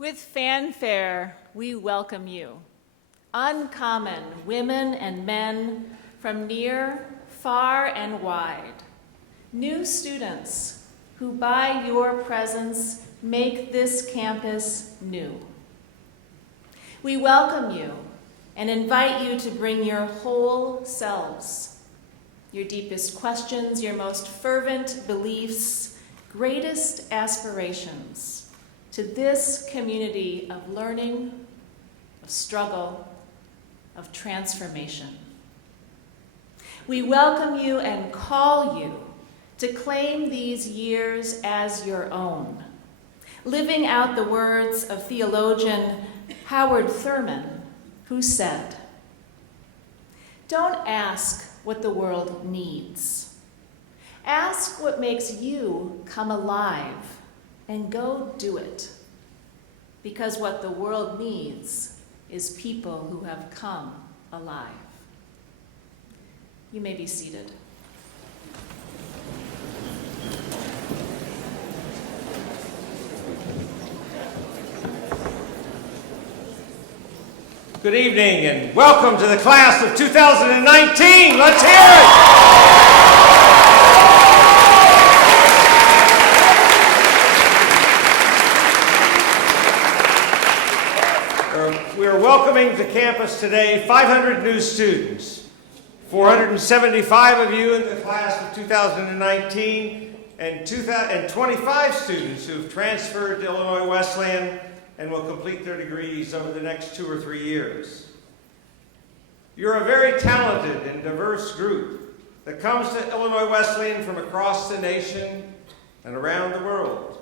With fanfare, we welcome you, uncommon women and men from near, far, and wide, new students who by your presence make this campus new. We welcome you and invite you to bring your whole selves, your deepest questions, your most fervent beliefs, greatest aspirations, to this community of learning, of struggle, of transformation. We welcome you and call you to claim these years as your own, living out the words of theologian Howard Thurman, who said, "Don't ask what the world needs. Ask what makes you come alive, and go do it, because what the world needs is people who have come alive." You may be seated. Good evening and welcome to the class of 2019. Let's hear it! We are welcoming to campus today 500 new students, 475 of you in the class of 2019, and 25 students who have transferred to Illinois Wesleyan and will complete their degrees over the next 2 or 3 years. You're a very talented and diverse group that comes to Illinois Wesleyan from across the nation and around the world.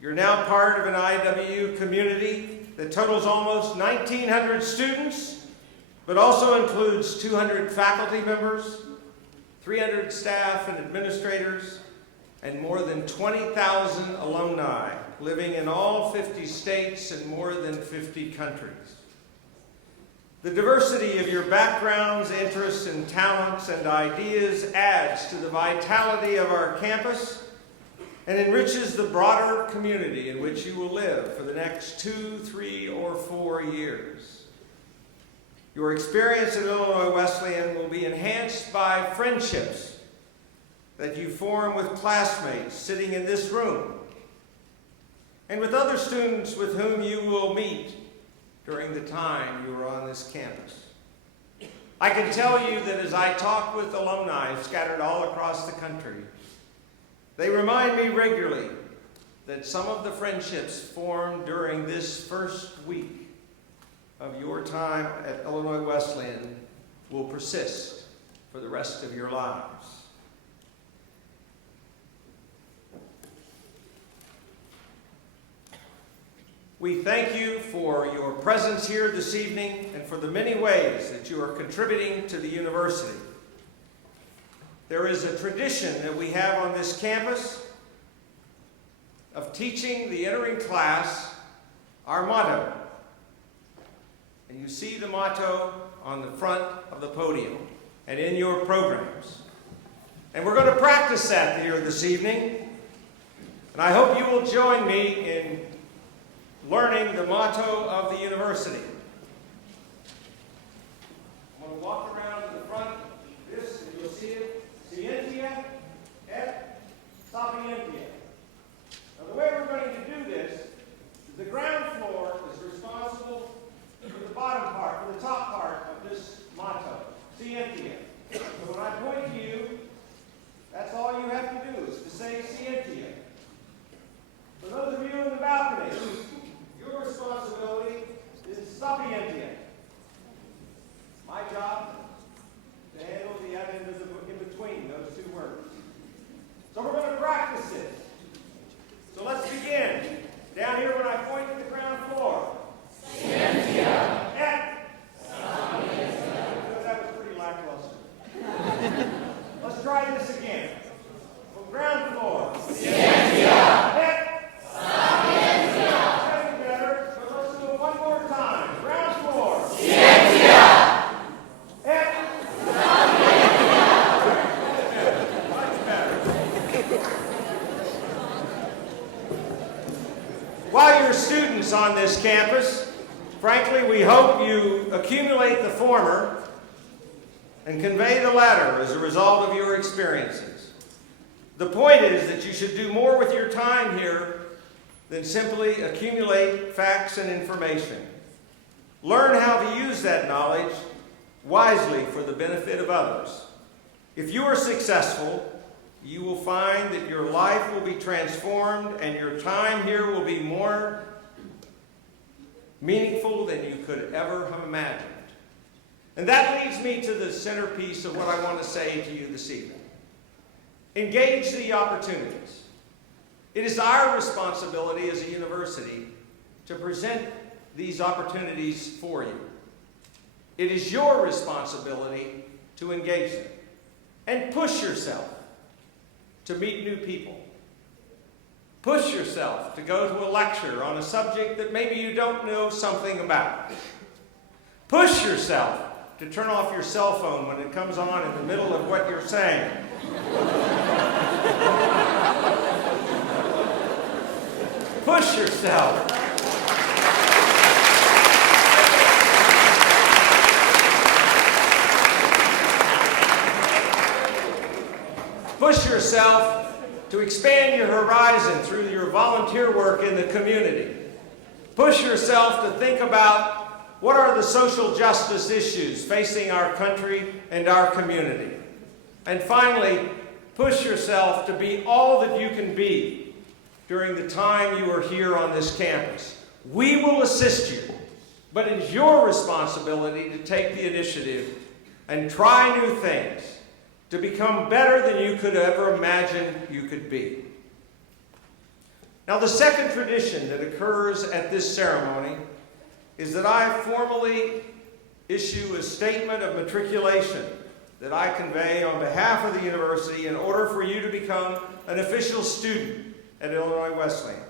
You're now part of an IW community that totals almost 1,900 students, but also includes 200 faculty members, 300 staff and administrators, and more than 20,000 alumni living in all 50 states and more than 50 countries. The diversity of your backgrounds, interests, and talents and ideas adds to the vitality of our campus and enriches the broader community in which you will live for the next 2, 3, or 4 years. Your experience at Illinois Wesleyan will be enhanced by friendships that you form with classmates sitting in this room and with other students with whom you will meet during the time you are on this campus. I can tell you that as I talk with alumni scattered all across the country, they remind me regularly that some of the friendships formed during this first week of your time at Illinois Wesleyan will persist for the rest of your lives. We thank you for your presence here this evening and for the many ways that you are contributing to the university. there is a tradition that we have on this campus of teaching the entering class our motto. And you see the motto on the front of the podium and in your programs. And we're going to practice that here this evening. And I hope you will join me in learning the motto of the university. I'm going to walk around to the front of this, and you'll see it. Scientia et sapientia. Now, the way we're going to do this is the ground floor is responsible for the bottom part, for the top part of this motto, Scientia. So when I point to you, that's all you have to do is to say Scientia. For those of you in the balcony, your responsibility is Sapientia. My job to handle the other end of the in between those two words. So we're going to practice it. So let's begin. Down here when I point to the ground floor. Scientia. Et. Sapientia. That was pretty lackluster. Let's try this again. From ground floor. Scientia. Et. Sapientia. That's better, but let's do it one more time. Ground floor. Scientia. Et. Much better. While you're students on this campus, frankly, we hope you accumulate the former and convey the latter as a result of your experiences. The point is that you should do more with your time here than simply accumulate facts and information. Learn how to use that knowledge wisely for the benefit of others. If you are successful, you will find that your life will be transformed and your time here will be more meaningful than you could ever have imagined. And that leads me to the centerpiece of what I want to say to you this evening. Engage the opportunities. It is our responsibility as a university to present these opportunities for you. It is your responsibility to engage them and push yourself to meet new people. Push yourself to go to a lecture on a subject that maybe you don't know something about. Push yourself to turn off your cell phone when it comes on in the middle of what you're saying. Push yourself. Push yourself to expand your horizon through your volunteer work in the community. Push yourself to think about what are the social justice issues facing our country and our community. And finally, push yourself to be all that you can be during the time you are here on this campus. We will assist you, but it's your responsibility to take the initiative and try new things to become better than you could ever imagine you could be. Now, the second tradition that occurs at this ceremony is that I formally issue a statement of matriculation that I convey on behalf of the university in order for you to become an official student at Illinois Wesleyan.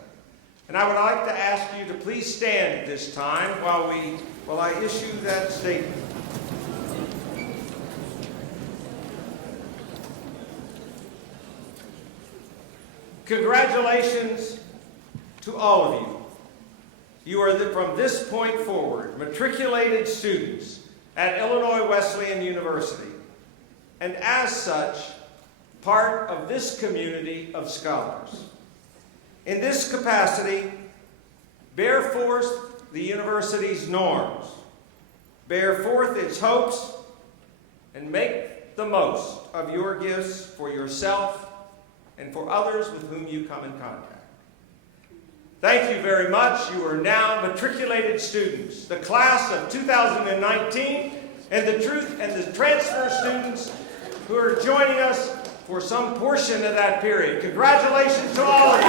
And I would like to ask you to please stand at this time while I issue that statement. Congratulations to all of you. You are, from this point forward, matriculated students at Illinois Wesleyan University, and as such, part of this community of scholars. In this capacity, bear forth the university's norms, bear forth its hopes, and make the most of your gifts for yourself and for others with whom you come in contact. Thank you very much. You are now matriculated students, the class of 2019, and the transfer students who are joining us for some portion of that period. Congratulations to all of you.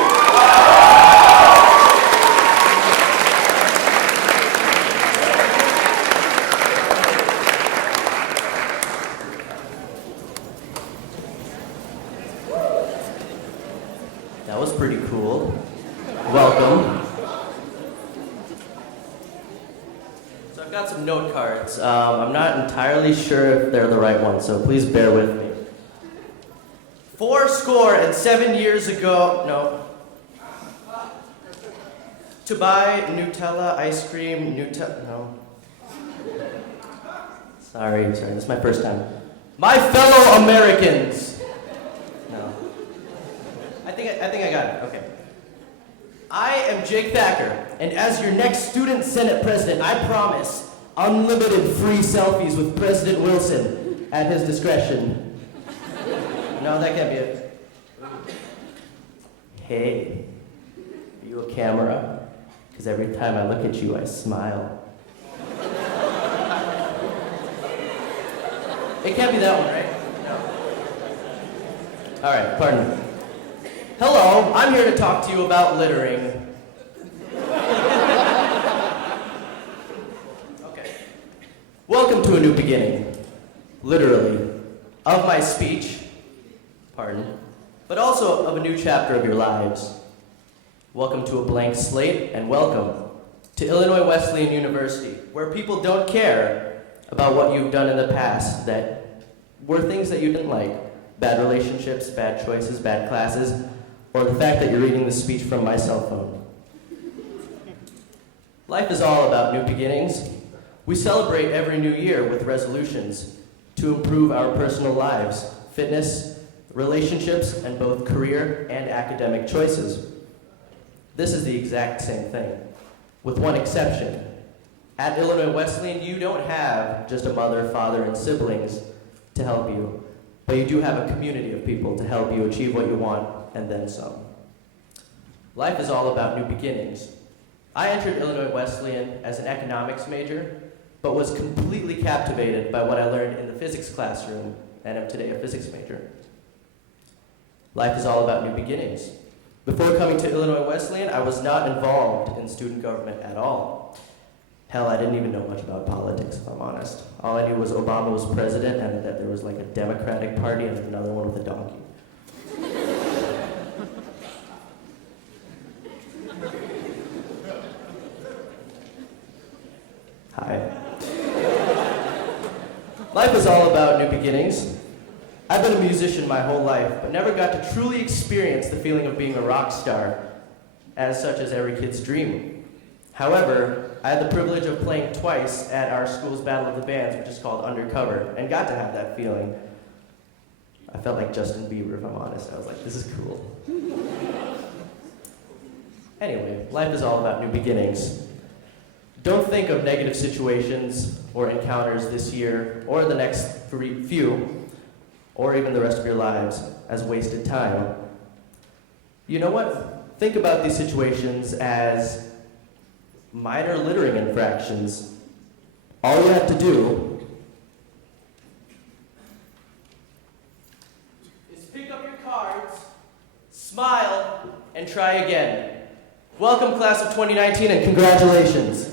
pretty cool. Welcome. So I've got some note cards. I'm not entirely sure if they're the right ones, so please bear with me. 7 years ago, no. To buy Nutella ice cream, no. Sorry, this is my first time. My fellow Americans. No. I think I got it, okay. I am Jake Thacker, and as your next Student Senate President, I promise unlimited free selfies with President Wilson at his discretion. No, that can't be it. Hey, are you a camera? Because every time I look at you, I smile. It can't be that one, right? No. All right, pardon me. Hello, I'm here to talk to you about littering. Okay. Welcome to a new beginning, literally, of my speech, pardon, but also of a new chapter of your lives. Welcome to a blank slate, and welcome to Illinois Wesleyan University, where people don't care about what you've done in the past that were things that you didn't like. Bad relationships, bad choices, bad classes, or the fact that you're reading this speech from my cell phone. Life is all about new beginnings. We celebrate every new year with resolutions to improve our personal lives, fitness, relationships, and both career and academic choices. This is the exact same thing, with one exception. At Illinois Wesleyan, you don't have just a mother, father, and siblings to help you, but you do have a community of people to help you achieve what you want, and then some. Life is all about new beginnings. I entered Illinois Wesleyan as an economics major, but was completely captivated by what I learned in the physics classroom, and am today a physics major. Life is all about new beginnings. Before coming to Illinois Wesleyan, I was not involved in student government at all. Hell, I didn't even know much about politics, if I'm honest. All I knew was Obama was president and that there was like a Democratic Party and another one with a donkey. Hi. Life is all about new beginnings. I've been a musician my whole life, but never got to truly experience the feeling of being a rock star, as such as every kid's dream. However, I had the privilege of playing twice at our school's Battle of the Bands, which is called Undercover, and got to have that feeling. I felt like Justin Bieber, if I'm honest. I was like, this is cool. Anyway, life is all about new beginnings. Don't think of negative situations or encounters this year or the next few, or even the rest of your lives, as wasted time. You know what? Think about these situations as minor littering infractions. All you have to do is pick up your cards, smile, and try again. Welcome, class of 2019, and congratulations.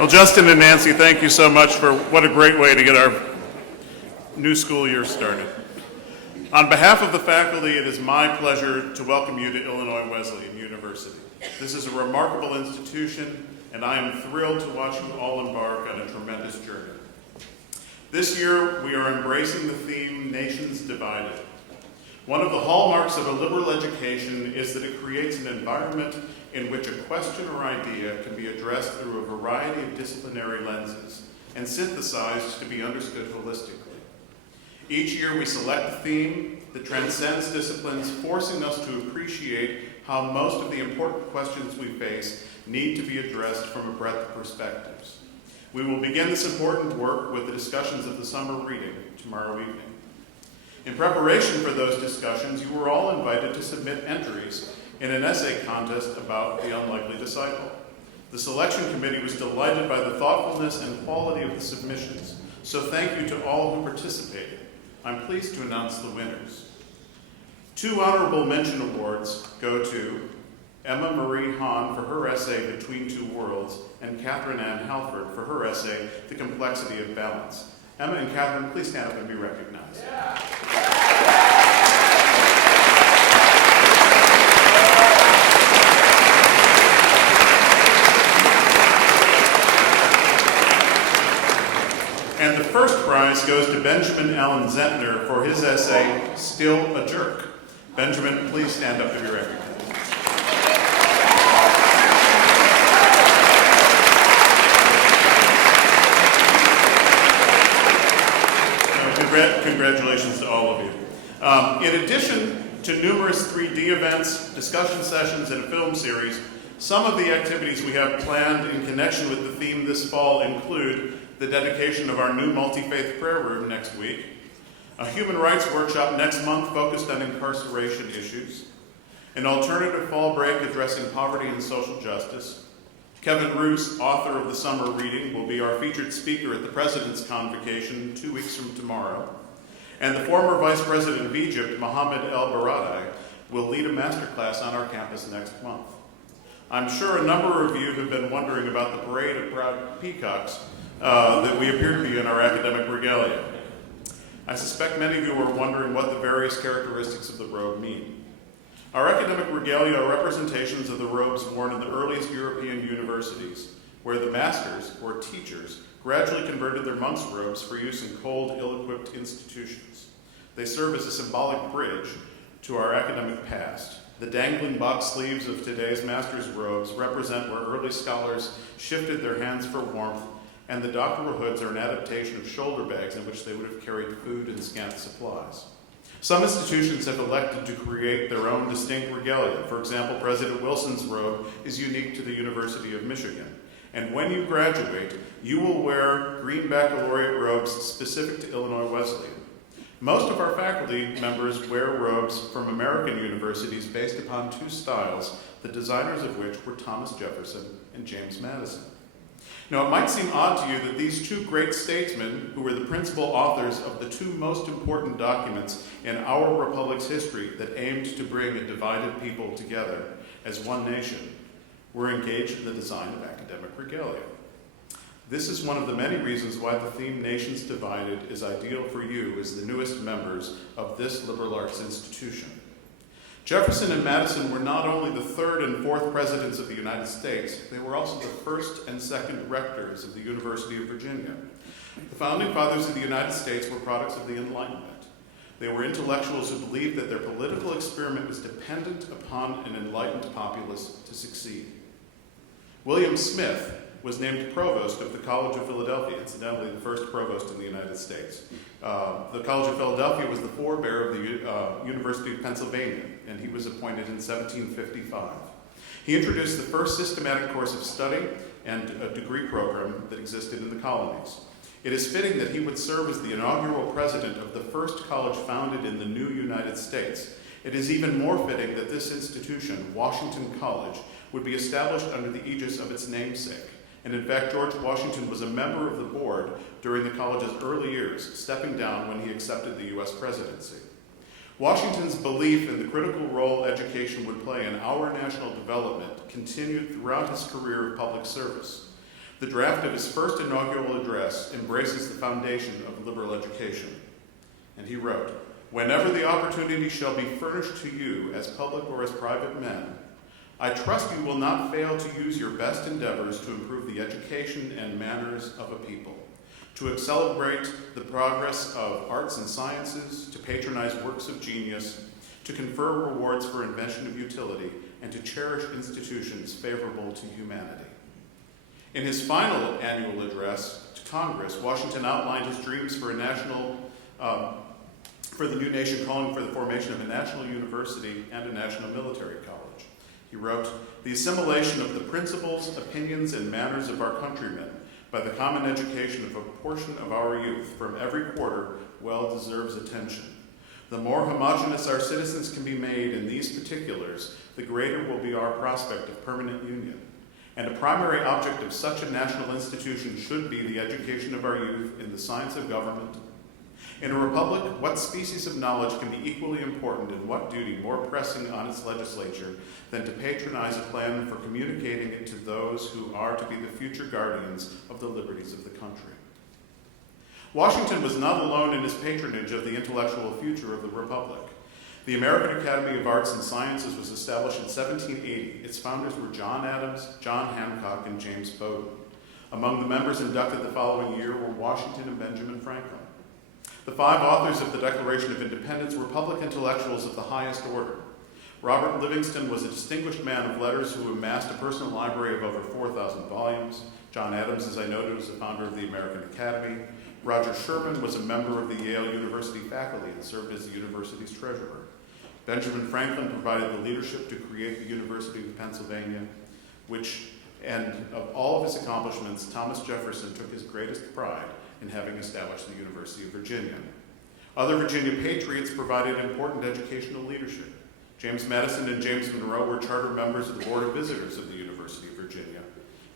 Well, Justin and Nancy, thank you so much for what a great way to get our new school year started. On behalf of the faculty, it is my pleasure to welcome you to Illinois Wesleyan University. This is a remarkable institution, and I am thrilled to watch you all embark on a tremendous journey. This year, we are embracing the theme, Nations Divided. One of the hallmarks of a liberal education is that it creates an environment in which a question or idea can be addressed through a variety of disciplinary lenses and synthesized to be understood holistically. Each year we select a theme that transcends disciplines, forcing us to appreciate how most of the important questions we face need to be addressed from a breadth of perspectives. We will begin this important work with the discussions of the summer reading tomorrow evening. In preparation for those discussions, you were all invited to submit entries in an essay contest about the unlikely disciple. The selection committee was delighted by the thoughtfulness and quality of the submissions, so thank you to all who participated. I'm pleased to announce the winners. 2 honorable mention awards go to Emma Marie Hahn for her essay Between Two Worlds and Catherine Ann Halford for her essay The Complexity of Balance. Emma and Catherine, please stand up and be recognized. And the first prize goes to Benjamin Allen Zentner for his essay, Still a Jerk. Benjamin, please stand up to be recognized. Congratulations to all of you. In addition to numerous 3D events, discussion sessions, and a film series, some of the activities we have planned in connection with the theme this fall include the dedication of our new multi-faith prayer room next week, A human rights workshop next month focused on incarceration issues, an alternative fall break addressing poverty and social justice. Kevin Roos, author of the summer reading, will be our featured speaker at the President's Convocation 2 weeks from tomorrow. And the former Vice President of Egypt, Mohammed El Baradei, will lead a masterclass on our campus next month. I'm sure a number of you have been wondering about the parade of proud peacocks that we appear to be in our academic regalia. I suspect many of you are wondering what the various characteristics of the robe mean. Our academic regalia are representations of the robes worn in the earliest European universities, where the masters, or teachers, gradually converted their monks' robes for use in cold, ill-equipped institutions. They serve as a symbolic bridge to our academic past. The dangling box sleeves of today's master's robes represent where early scholars shifted their hands for warmth, and the doctoral hoods are an adaptation of shoulder bags in which they would have carried food and scant supplies. Some institutions have elected to create their own distinct regalia. For example, President Wilson's robe is unique to the University of Michigan. And when you graduate, you will wear green baccalaureate robes specific to Illinois Wesleyan. Most of our faculty members wear robes from American universities based upon two styles, the designers of which were Thomas Jefferson and James Madison. Now, it might seem odd to you that these two great statesmen, who were the principal authors of the two most important documents in our republic's history that aimed to bring a divided people together as one nation, were engaged in the design of academic regalia. This is one of the many reasons why the theme Nations Divided is ideal for you as the newest members of this liberal arts institution. Jefferson and Madison were not only the third and fourth presidents of the United States, they were also the first and second rectors of the University of Virginia. The founding fathers of the United States were products of the Enlightenment. They were intellectuals who believed that their political experiment was dependent upon an enlightened populace to succeed. William Smith was named provost of the College of Philadelphia, incidentally the first provost in the United States. The College of Philadelphia was the forebear of the University of Pennsylvania, and he was appointed in 1755. He introduced the first systematic course of study and a degree program that existed in the colonies. It is fitting that he would serve as the inaugural president of the first college founded in the new United States. It is even more fitting that this institution, Washington College, would be established under the aegis of its namesake. And in fact, George Washington was a member of the board during the college's early years, stepping down when he accepted the U.S. presidency. Washington's belief in the critical role education would play in our national development continued throughout his career of public service. The draft of his first inaugural address embraces the foundation of liberal education. And he wrote, "Whenever the opportunity shall be furnished to you as public or as private men, I trust you will not fail to use your best endeavors to improve the education and manners of a people, to accelerate the progress of arts and sciences, to patronize works of genius, to confer rewards for invention of utility, and to cherish institutions favorable to humanity." In his final annual address to Congress, Washington outlined his dreams for the new nation, calling for the formation of a national university and a national military college. He wrote, "The assimilation of the principles, opinions, and manners of our countrymen by the common education of a portion of our youth from every quarter well deserves attention. The more homogeneous our citizens can be made in these particulars, the greater will be our prospect of permanent union. And a primary object of such a national institution should be the education of our youth in the science of government. In a republic, what species of knowledge can be equally important and what duty more pressing on its legislature than to patronize a plan for communicating it to those who are to be the future guardians of the liberties of the country?" Washington was not alone in his patronage of the intellectual future of the republic. The American Academy of Arts and Sciences was established in 1780. Its founders were John Adams, John Hancock, and James Bowdoin. Among the members inducted the following year were Washington and Benjamin Franklin. The five authors of the Declaration of Independence were public intellectuals of the highest order. Robert Livingston was a distinguished man of letters who amassed a personal library of over 4,000 volumes. John Adams, as I noted, was the founder of the American Academy. Roger Sherman was a member of the Yale University faculty and served as the university's treasurer. Benjamin Franklin provided the leadership to create the University of Pennsylvania, and of all of his accomplishments, Thomas Jefferson took his greatest pride in having established the University of Virginia. Other Virginia patriots provided important educational leadership. James Madison and James Monroe were charter members of the Board of Visitors of the University of Virginia.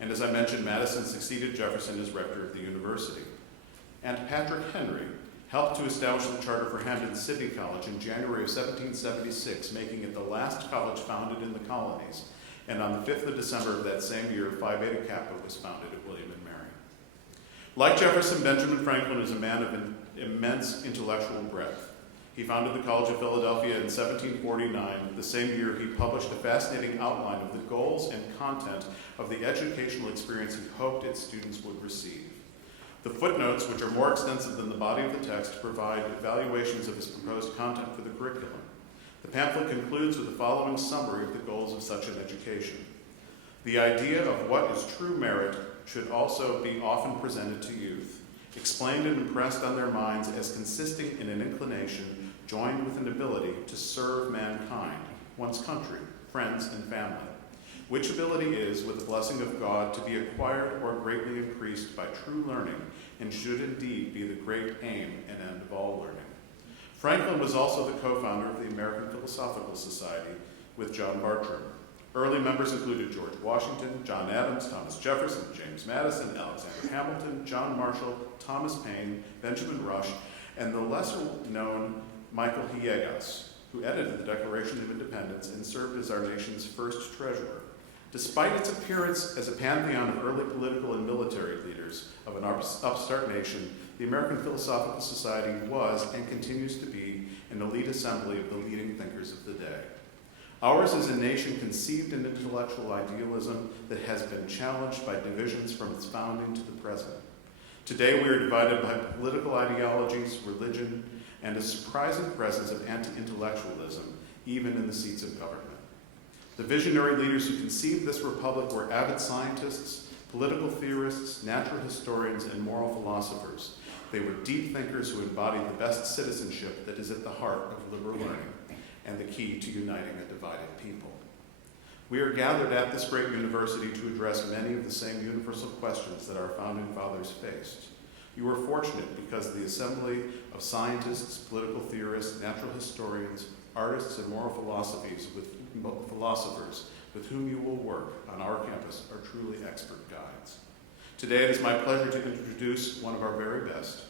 And as I mentioned, Madison succeeded Jefferson as rector of the university. And Patrick Henry helped to establish the charter for Hampden-Sydney College in January of 1776, making it the last college founded in the colonies. And on the 5th of December of that same year, Phi Beta Kappa was founded at William and Mary. Like Jefferson, Benjamin Franklin is a man of immense intellectual breadth. He founded the College of Philadelphia in 1749. The same year, he published a fascinating outline of the goals and content of the educational experience he hoped its students would receive. The footnotes, which are more extensive than the body of the text, provide evaluations of his proposed content for the curriculum. The pamphlet concludes with the following summary of the goals of such an education. The idea of what is true merit should also be often presented to youth, explained and impressed on their minds as consisting in an inclination joined with an ability to serve mankind, one's country, friends, and family, which ability is, with the blessing of God, to be acquired or greatly increased by true learning, and should indeed be the great aim and end of all learning. Franklin was also the co-founder of the American Philosophical Society with John Bartram. Early members included George Washington, John Adams, Thomas Jefferson, James Madison, Alexander Hamilton, John Marshall, Thomas Paine, Benjamin Rush, and the lesser-known Michael Villegas, who edited the Declaration of Independence and served as our nation's first treasurer. Despite its appearance as a pantheon of early political and military leaders of an upstart nation, the American Philosophical Society was and continues to be an elite assembly of the leading thinkers of the day. Ours is a nation conceived in intellectual idealism that has been challenged by divisions from its founding to the present. Today we are divided by political ideologies, religion, and a surprising presence of anti-intellectualism, even in the seats of government. The visionary leaders who conceived this republic were avid scientists, political theorists, natural historians, and moral philosophers. They were deep thinkers who embodied the best citizenship that is at the heart of liberal learning and the key to uniting a divided people. We are gathered at this great university to address many of the same universal questions that our founding fathers faced. You are fortunate because the assembly of scientists, political theorists, natural historians, artists, and moral philosophers with whom you will work on our campus are truly expert guides. Today it is my pleasure to introduce one of our very best,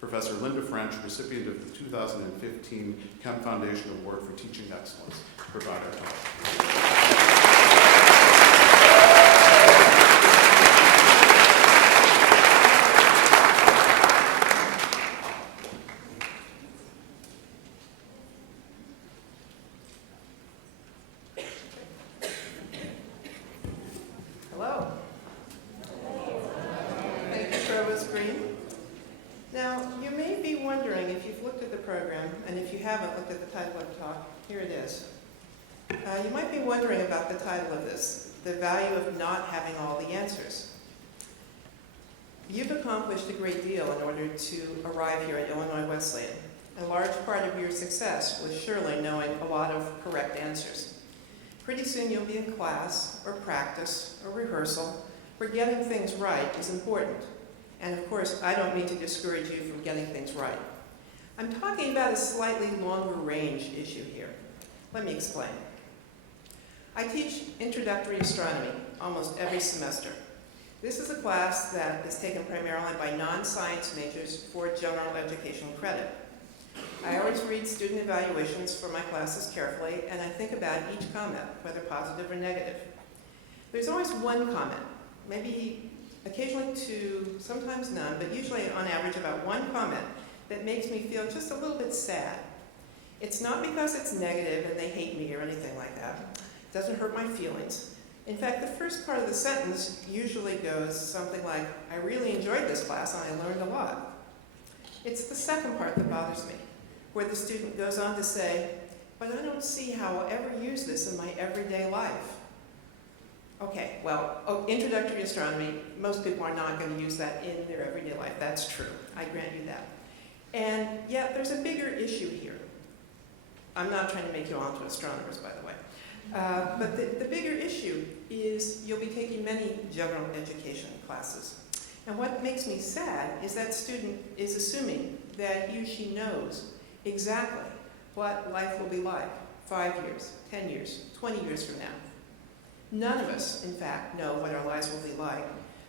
Professor Linda French, recipient of the 2015 Kemp Foundation Award for Teaching Excellence, to provide our talk. Hello. Thank you, Provost Green. Now, you may be wondering if you've looked at the program, and if you haven't looked at the title of the talk, here it is. You might be wondering about the title of this, the value of not having all the answers. You've accomplished a great deal in order to arrive here at Illinois Wesleyan. A large part of your success was surely knowing a lot of correct answers. Pretty soon you'll be in class, or practice, or rehearsal, where getting things right is important. And of course, I don't mean to discourage you from getting things right. I'm talking about a slightly longer range issue here. Let me explain. I teach introductory astronomy almost every semester. This is a class that is taken primarily by non-science majors for general education credit. I always read student evaluations for my classes carefully, and I think about each comment, whether positive or negative. There's always one comment, maybe occasionally two, sometimes none, but usually on average about one comment that makes me feel just a little bit sad. It's not because it's negative and they hate me or anything like that. It doesn't hurt my feelings. In fact, the first part of the sentence usually goes something like, I really enjoyed this class and I learned a lot. It's the second part that bothers me, where the student goes on to say, but I don't see how I'll ever use this in my everyday life. Okay, well, introductory astronomy, most people are not going to use that in their everyday life. That's true. I grant you that. And yet, there's a bigger issue here. I'm not trying to make you all into astronomers, by the way. But the bigger issue is you'll be taking many general education classes. And what makes me sad is that student is assuming that he or she knows exactly what life will be like 5 years, 10 years, 20 years from now. None of us, in fact, know what our lives will be like,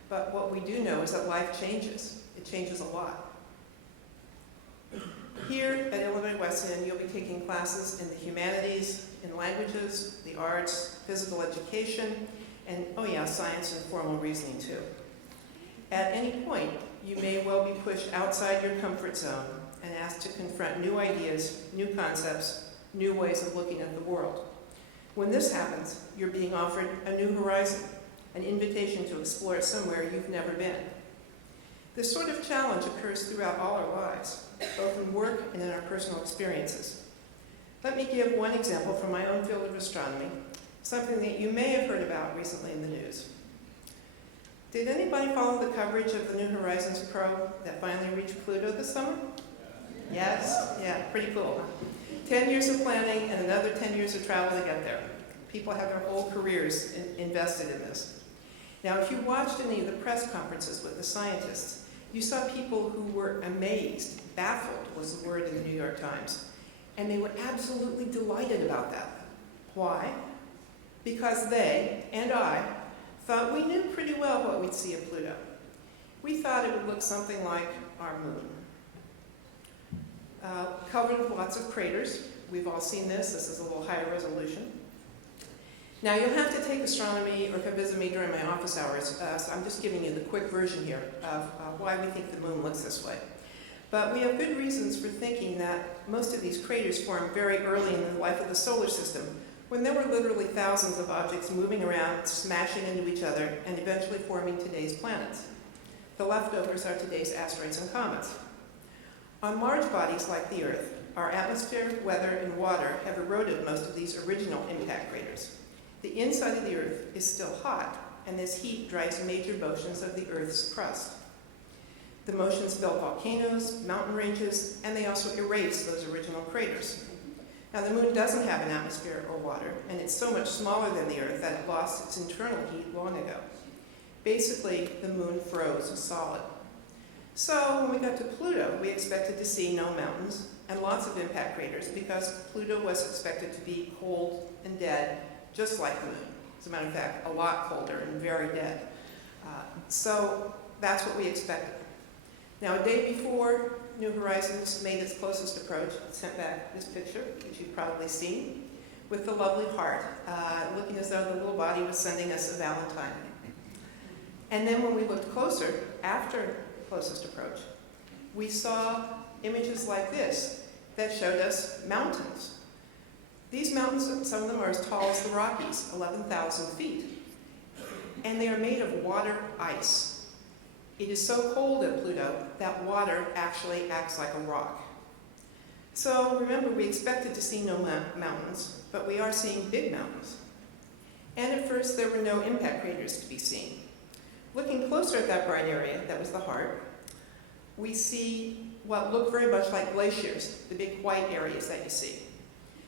but what we do know is that life changes. It changes a lot. Here at Illinois Wesleyan, you'll be taking classes in the humanities, in languages, the arts, physical education, and, oh yeah, science and formal reasoning too. At any point, you may well be pushed outside your comfort zone and asked to confront new ideas, new concepts, new ways of looking at the world. When this happens, you're being offered a new horizon, an invitation to explore somewhere you've never been. This sort of challenge occurs throughout all our lives, both in work and in our personal experiences. Let me give one example from my own field of astronomy, something that you may have heard about recently in the news. Did anybody follow the coverage of the New Horizons probe that finally reached Pluto this summer? Yes? Yeah, pretty cool, huh? 10 years of planning and another 10 years of travel to get there. People have their whole careers invested in this. Now, if you watched any of the press conferences with the scientists, you saw people who were amazed, baffled was the word in the New York Times, and they were absolutely delighted about that. Why? Because they, and I, thought we knew pretty well what we'd see at Pluto. We thought it would look something like our moon. Covered with lots of craters. We've all seen this. This is a little higher resolution. Now, you'll have to take astronomy or come visit me during my office hours, so I'm just giving you the quick version here of why we think the moon looks this way. But we have good reasons for thinking that most of these craters formed very early in the life of the solar system, when there were literally thousands of objects moving around, smashing into each other, and eventually forming today's planets. The leftovers are today's asteroids and comets. On large bodies like the Earth, our atmosphere, weather, and water have eroded most of these original impact craters. The inside of the Earth is still hot, and this heat drives major motions of the Earth's crust. The motions build volcanoes, mountain ranges, and they also erase those original craters. Now, the moon doesn't have an atmosphere or water, and it's so much smaller than the Earth that it lost its internal heat long ago. Basically, the moon froze solid. So when we got to Pluto, we expected to see no mountains and lots of impact craters because Pluto was expected to be cold and dead, just like the moon. As a matter of fact, a lot colder and very dead. So that's what we expected. Now, a day before New Horizons made its closest approach, it sent back this picture, which you've probably seen, with the lovely heart, looking as though the little body was sending us a Valentine. And then when we looked closer, after closest approach, we saw images like this that showed us mountains. These mountains, some of them are as tall as the Rockies, 11,000 feet. And they are made of water ice. It is so cold at Pluto that water actually acts like a rock. So remember, we expected to see no mountains, but we are seeing big mountains. And at first, there were no impact craters to be seen. Looking closer at that bright area, that was the heart, we see what look very much like glaciers, the big white areas that you see.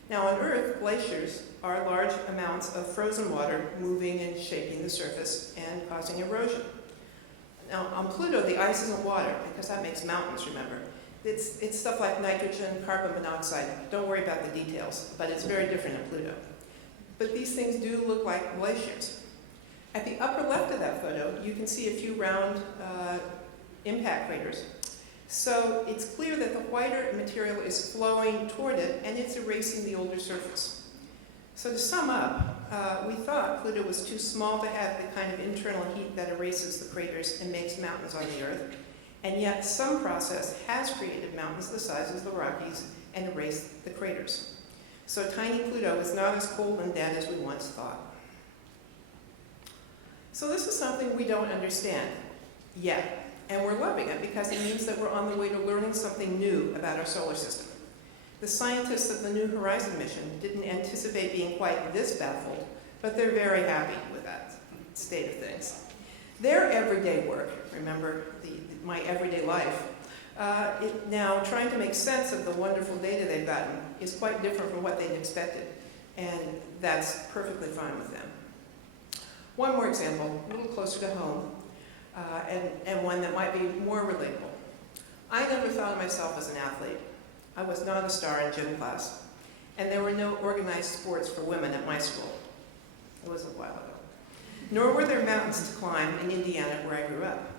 Now on Earth, glaciers are large amounts of frozen water moving and shaping the surface and causing erosion. Now on Pluto, the ice isn't water, because that makes mountains, remember. It's stuff like nitrogen, carbon monoxide. Don't worry about the details, but it's very different at Pluto. But these things do look like glaciers. At the upper left of that photo, you can see a few round impact craters. So it's clear that the whiter material is flowing toward it, and it's erasing the older surface. So to sum up, we thought Pluto was too small to have the kind of internal heat that erases the craters and makes mountains on the Earth, and yet some process has created mountains the size of the Rockies and erased the craters. So tiny Pluto is not as cold and dead as we once thought. So this is something we don't understand yet, and we're loving it because it means that we're on the way to learning something new about our solar system. The scientists of the New Horizons mission didn't anticipate being quite this baffled, but they're very happy with that state of things. Their everyday work, remember my everyday life, now trying to make sense of the wonderful data they've gotten is quite different from what they'd expected, and that's perfectly fine with them. One more example, a little closer to home, and one that might be more relatable. I never thought of myself as an athlete. I was not a star in gym class, and there were no organized sports for women at my school. It was a while ago. Nor were there mountains to climb in Indiana where I grew up.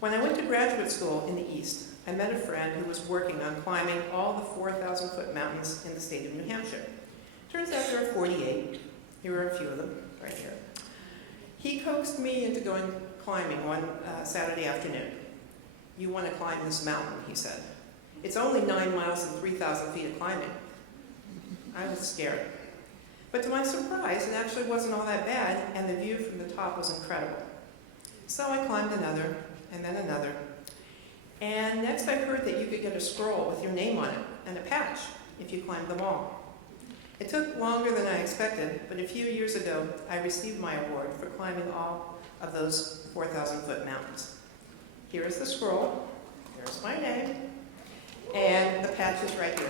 When I went to graduate school in the East, I met a friend who was working on climbing all the 4,000-foot mountains in the state of New Hampshire. Turns out there are 48. Here are a few of them, right here. He coaxed me into going climbing one Saturday afternoon. "You want to climb this mountain," he said. "It's only 9 miles and 3,000 feet of climbing." I was scared. But to my surprise, it actually wasn't all that bad, and the view from the top was incredible. So I climbed another, and then another. And next I heard that you could get a scroll with your name on it, and a patch, if you climbed them all. It took longer than I expected, but a few years ago, I received my award for climbing all of those 4,000-foot mountains. Here is the scroll, here's my name, and the patch is right here.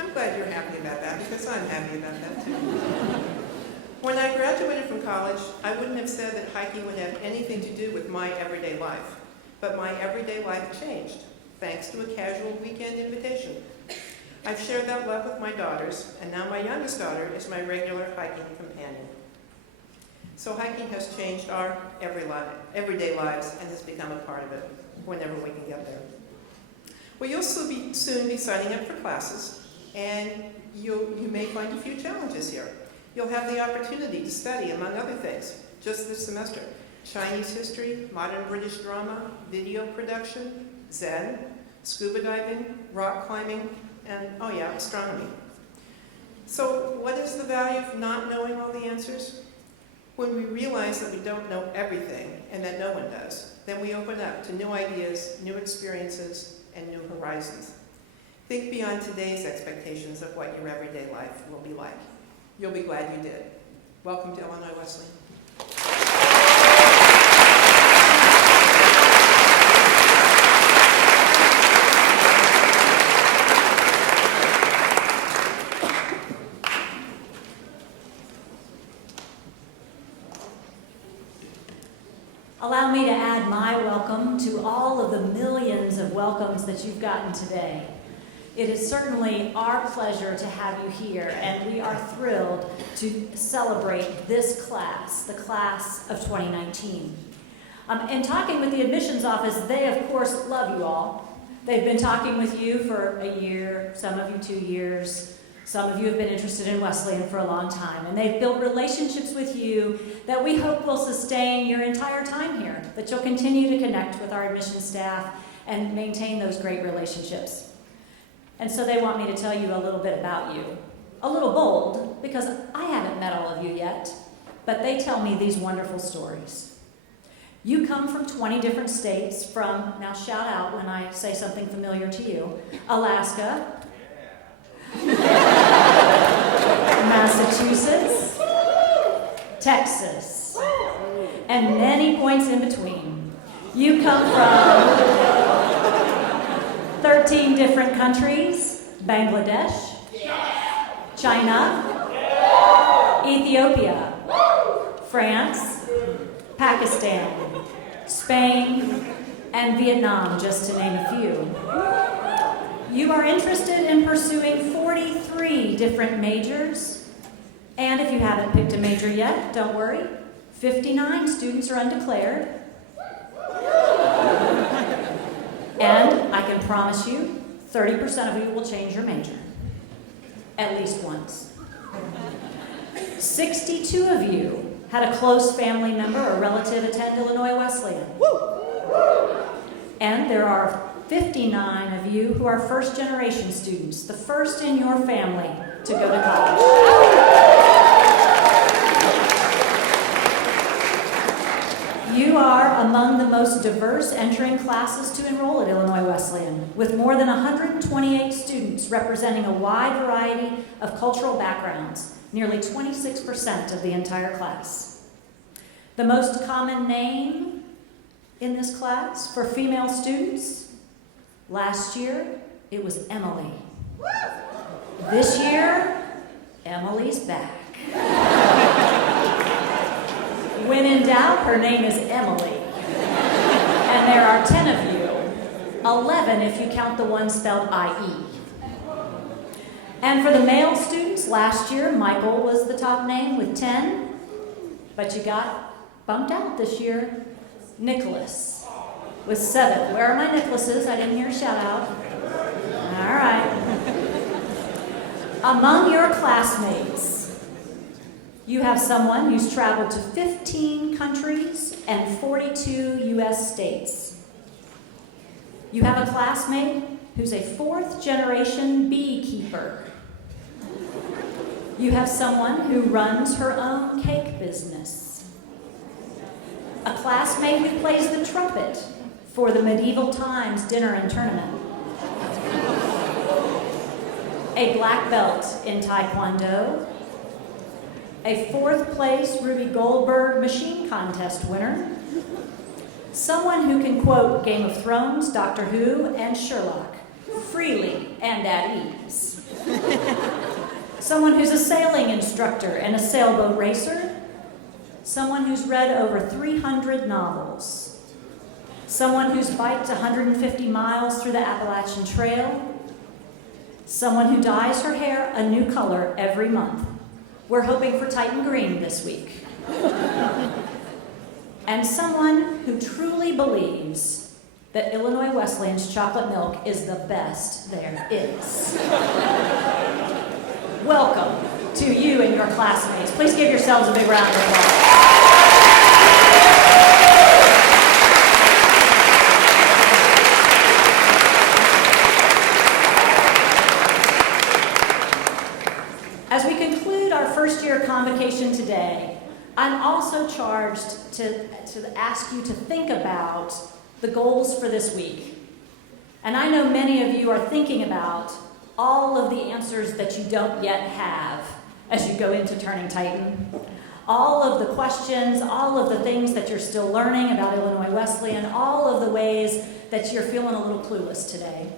I'm glad you're happy about that, because I'm happy about that too. When I graduated from college, I wouldn't have said that hiking would have anything to do with my everyday life, but my everyday life changed, thanks to a casual weekend invitation. I've shared that love with my daughters, and now my youngest daughter is my regular hiking companion. So hiking has changed our everyday lives and has become a part of it whenever we can get there. Well, you'll soon be signing up for classes, and you may find a few challenges here. You'll have the opportunity to study, among other things, just this semester, Chinese history, modern British drama, video production, Zen, scuba diving, rock climbing, and, oh yeah, astronomy. So what is the value of not knowing all the answers? When we realize that we don't know everything, and that no one does, then we open up to new ideas, new experiences, and new horizons. Think beyond today's expectations of what your everyday life will be like. You'll be glad you did. Welcome to Illinois Wesleyan. Allow me to add my welcome to all of the millions of welcomes that you've gotten today. It is certainly our pleasure to have you here, and we are thrilled to celebrate this class, the class of 2019. In talking with the admissions office, they of course love you all. They've been talking with you for a year, some of you 2 years. Some of you have been interested in Wesleyan for a long time, and they've built relationships with you that we hope will sustain your entire time here, that you'll continue to connect with our admissions staff and maintain those great relationships. And so they want me to tell you a little bit about you. A little bold, because I haven't met all of you yet, but they tell me these wonderful stories. You come from 20 different states from, now shout out when I say something familiar to you, Alaska, Massachusetts, Texas, and many points in between. You come from 13 different countries: Bangladesh, China, Ethiopia, France, Pakistan, Spain, and Vietnam, just to name a few. You are interested in pursuing 43 different majors, and if you haven't picked a major yet, don't worry, 59 students are undeclared. And I can promise you, 30% of you will change your major, at least once. 62 of you had a close family member or relative attend Illinois Wesleyan. And there are 59 of you who are first-generation students, the first in your family to go to college. You are among the most diverse entering classes to enroll at Illinois Wesleyan, with more than 128 students representing a wide variety of cultural backgrounds, nearly 26% of the entire class. The most common name in this class for female students, last year, it was Emily. This year, Emily's back. When in doubt, her name is Emily. And there are 10 of you, 11 if you count the one spelled I-E. And for the male students, last year, Michael was the top name with 10, but you got bumped out this year. Nicholas with 7. Where are my Nicholases? I didn't hear a shout out. All right. Among your classmates, you have someone who's traveled to 15 countries and 42 U.S. states. You have a classmate who's a 4th-generation beekeeper. You have someone who runs her own cake business. A classmate who plays the trumpet for the medieval times dinner and tournament. A black belt in Taekwondo. A 4th place Ruby Goldberg machine contest winner. Someone who can quote Game of Thrones, Doctor Who, and Sherlock freely and at ease. Someone who's a sailing instructor and a sailboat racer. Someone who's read over 300 novels. Someone who's biked 150 miles through the Appalachian Trail. Someone who dyes her hair a new color every month. We're hoping for Titan Green this week. And someone who truly believes that Illinois Wesleyan's chocolate milk is the best there is. Welcome to you and your classmates. Please give yourselves a big round of applause. As we conclude our first-year convocation today, I'm also charged to ask you to think about the goals for this week. And I know many of you are thinking about all of the answers that you don't yet have as you go into Turning Titan. All of the questions, all of the things that you're still learning about Illinois Wesleyan, all of the ways that you're feeling a little clueless today.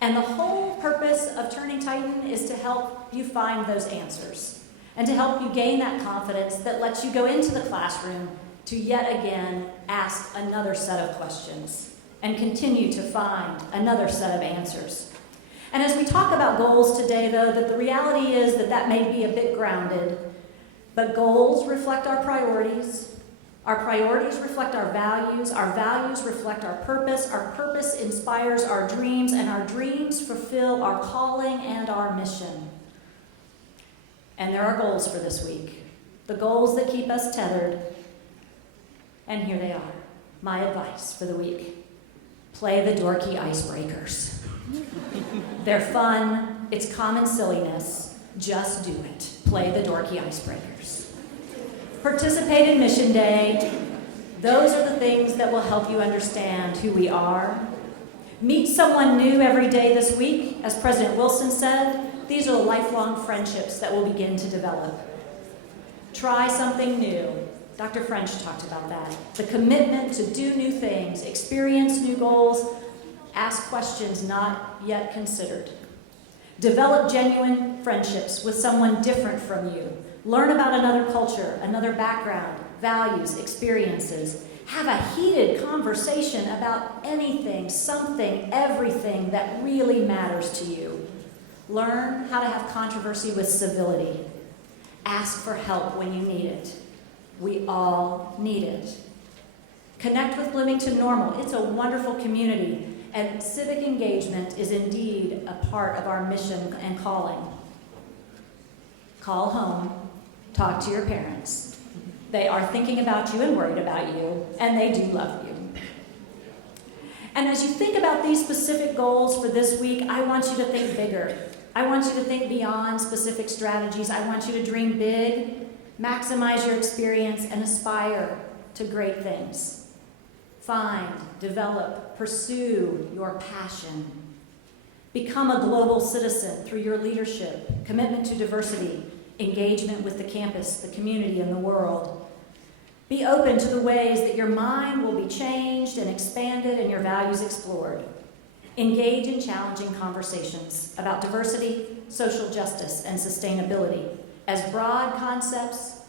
And the whole purpose of Turning Titan is to help you find those answers and to help you gain that confidence that lets you go into the classroom to yet again ask another set of questions and continue to find another set of answers. And as we talk about goals today, though, that the reality is that that may be a bit grounded, but goals reflect our priorities reflect our values reflect our purpose inspires our dreams, and our dreams fulfill our calling and our mission. And there are goals for this week, the goals that keep us tethered, and here they are, my advice for the week. Play the dorky icebreakers. They're fun, it's common silliness, just do it. Play the dorky icebreakers. Participate in Mission Day. Those are the things that will help you understand who we are. Meet someone new every day this week. As President Wilson said, these are the lifelong friendships that will begin to develop. Try something new. Dr. French talked about that. The commitment to do new things, experience new goals, ask questions not yet considered. Develop genuine friendships with someone different from you. Learn about another culture, another background, values, experiences. Have a heated conversation about anything, something, everything that really matters to you. Learn how to have controversy with civility. Ask for help when you need it. We all need it. Connect with Bloomington Normal. It's a wonderful community, and civic engagement is indeed a part of our mission and calling. Call home. Talk to your parents. They are thinking about you and worried about you, and they do love you. And as you think about these specific goals for this week, I want you to think bigger. I want you to think beyond specific strategies. I want you to dream big, maximize your experience, and aspire to great things. Find, develop, pursue your passion. Become a global citizen through your leadership, commitment to diversity, engagement with the campus, the community, and the world. Be open to the ways that your mind will be changed and expanded and your values explored. Engage in challenging conversations about diversity, social justice, and sustainability as broad concepts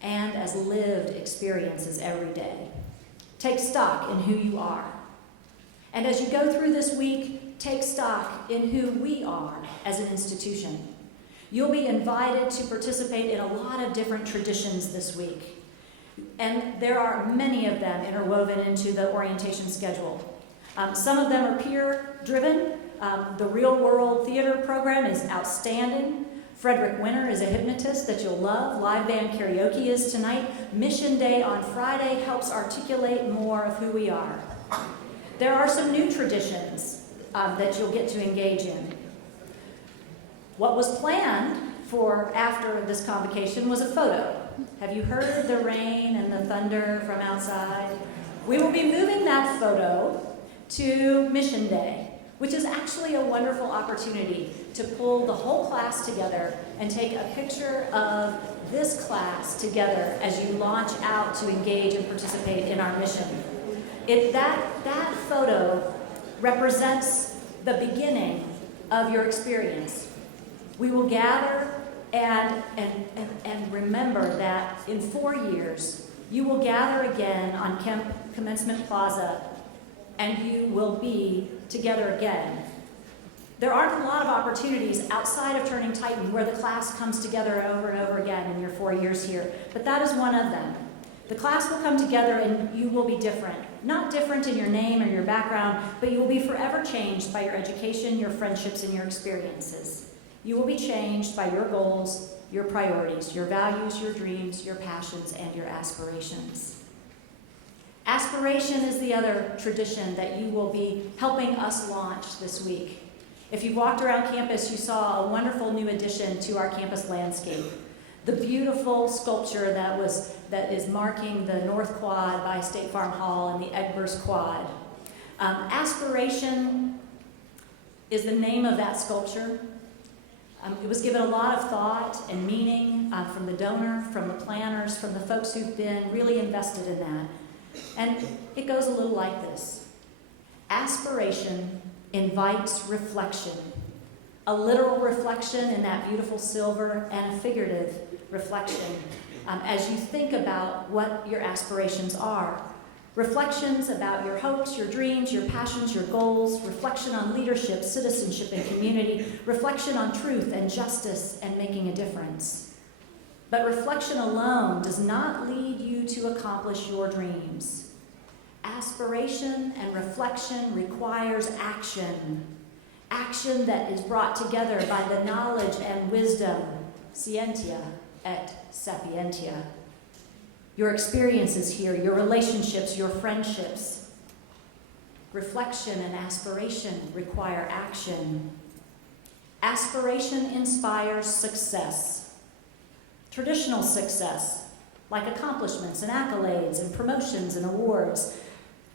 and as lived experiences every day. Take stock in who you are. And as you go through this week, take stock in who we are as an institution. You'll be invited to participate in a lot of different traditions this week. And there are many of them interwoven into the orientation schedule. Some of them are peer-driven. The Real World Theater program is outstanding. Frederick Winter is a hypnotist that you'll love. Live band karaoke is tonight. Mission Day on Friday helps articulate more of who we are. There are some new traditions that you'll get to engage in. What was planned for after this convocation was a photo. Have you heard the rain and the thunder from outside? We will be moving that photo to Mission Day, which is actually a wonderful opportunity to pull the whole class together and take a picture of this class together as you launch out to engage and participate in our mission. That photo represents the beginning of your experience. We will gather and remember that in 4 years, you will gather again on Commencement Plaza, and you will be together again. There aren't a lot of opportunities outside of Turning Titan where the class comes together over and over again in your 4 years here, but that is one of them. The class will come together and you will be different. Not different in your name or your background, but you will be forever changed by your education, your friendships, and your experiences. You will be changed by your goals, your priorities, your values, your dreams, your passions, and your aspirations. Aspiration is the other tradition that you will be helping us launch this week. If you walked around campus, you saw a wonderful new addition to our campus landscape. The beautiful sculpture that is marking the North Quad by State Farm Hall and the Egbers Quad. Aspiration is the name of that sculpture. It was given a lot of thought and meaning from the donor, from the planners, from the folks who've been really invested in that. And it goes a little like this. Aspiration invites reflection. A literal reflection in that beautiful silver and a figurative reflection as you think about what your aspirations are. Reflections about your hopes, your dreams, your passions, your goals, reflection on leadership, citizenship, and community, reflection on truth and justice and making a difference. But reflection alone does not lead you to accomplish your dreams. Aspiration and reflection requires action. Action that is brought together by the knowledge and wisdom, scientia et sapientia. Your experiences here, your relationships, your friendships. Reflection and aspiration require action. Aspiration inspires success. Traditional success, like accomplishments and accolades and promotions and awards,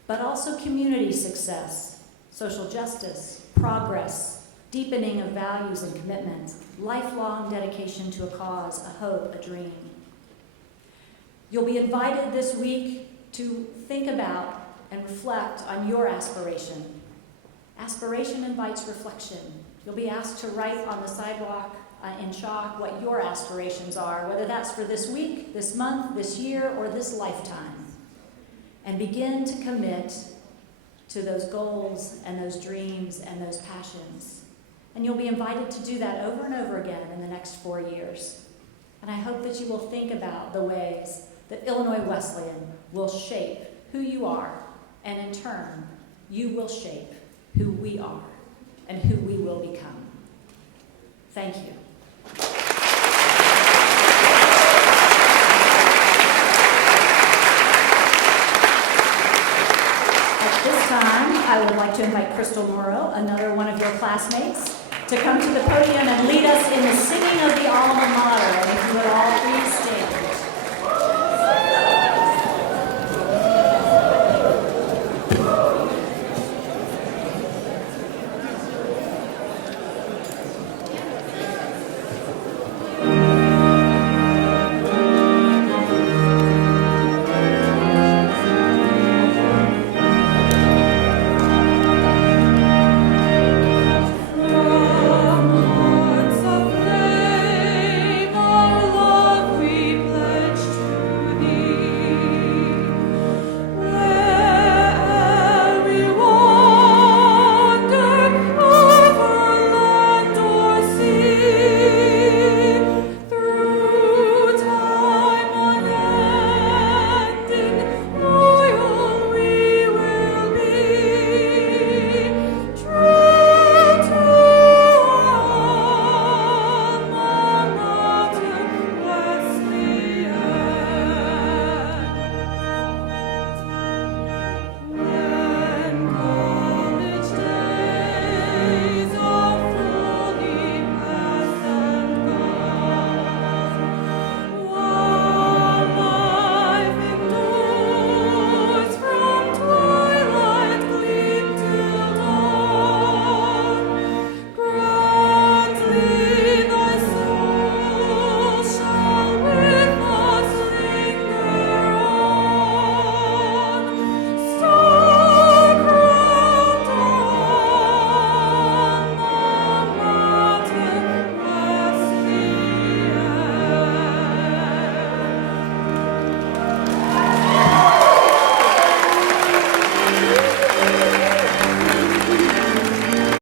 but also community success, social justice, progress, deepening of values and commitment, lifelong dedication to a cause, a hope, a dream. You'll be invited this week to think about and reflect on your aspiration. Aspiration invites reflection. You'll be asked to write on the sidewalk in chalk what your aspirations are, whether that's for this week, this month, this year, or this lifetime. And begin to commit to those goals and those dreams and those passions. And you'll be invited to do that over and over again in the next 4 years. And I hope that you will think about the ways that Illinois Wesleyan will shape who you are, and in turn, you will shape who we are and who we will become. Thank you. At this time, I would like to invite Crystal Morrow, another one of your classmates, to come to the podium and lead us in the singing of the alma mater. And if you would all please